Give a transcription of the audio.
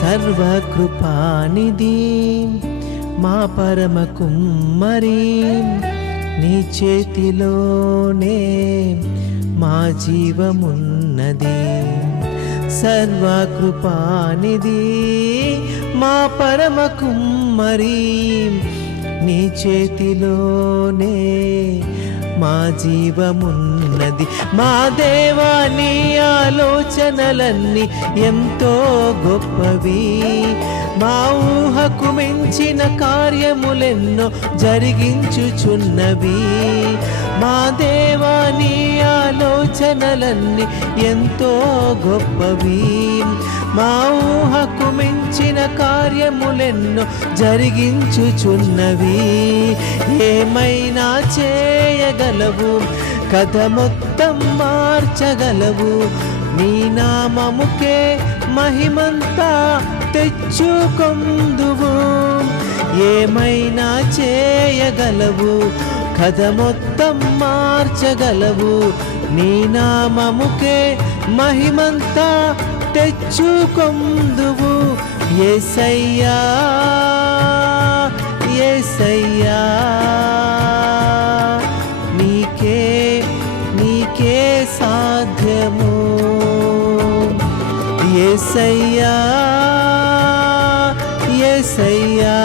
సర్వకృపానిధి మా పరమ కుమ్మరి, నీ చేతిలోనే మా జీవమున్నది. సర్వకృపానిధి మా పరమ కుమ్మరి, నీ చేతిలోనే మా జీవమున్నది. మా దేవా నీ ఆలోచనలన్నీ ఎంతో గొప్పవి, మా ఊహకు మించిన కార్యములెన్నో జరిగించుచున్నవి. మా దేవా నీ ఆలోచనలన్నీ ఎంతో గొప్పవి, మా ఊహకు మించిన కార్యములెన్నో జరిగించుచున్నవి. ఏమైనా చేయగలవు, కథ మొత్తం మార్చగలవు, నీ నామముకే మహిమంతా తెచ్చుకొందువు. ఏమైనా చేయగలవు, కథ మొత్తం మార్చగలవు, నీ నామముకే మహిమంతా తెచ్చుకొందువు. యేసయ్యా యేసయ్యా, నీకే నీకే సాధ్యము. యేసయ్యా యేసయ్యా,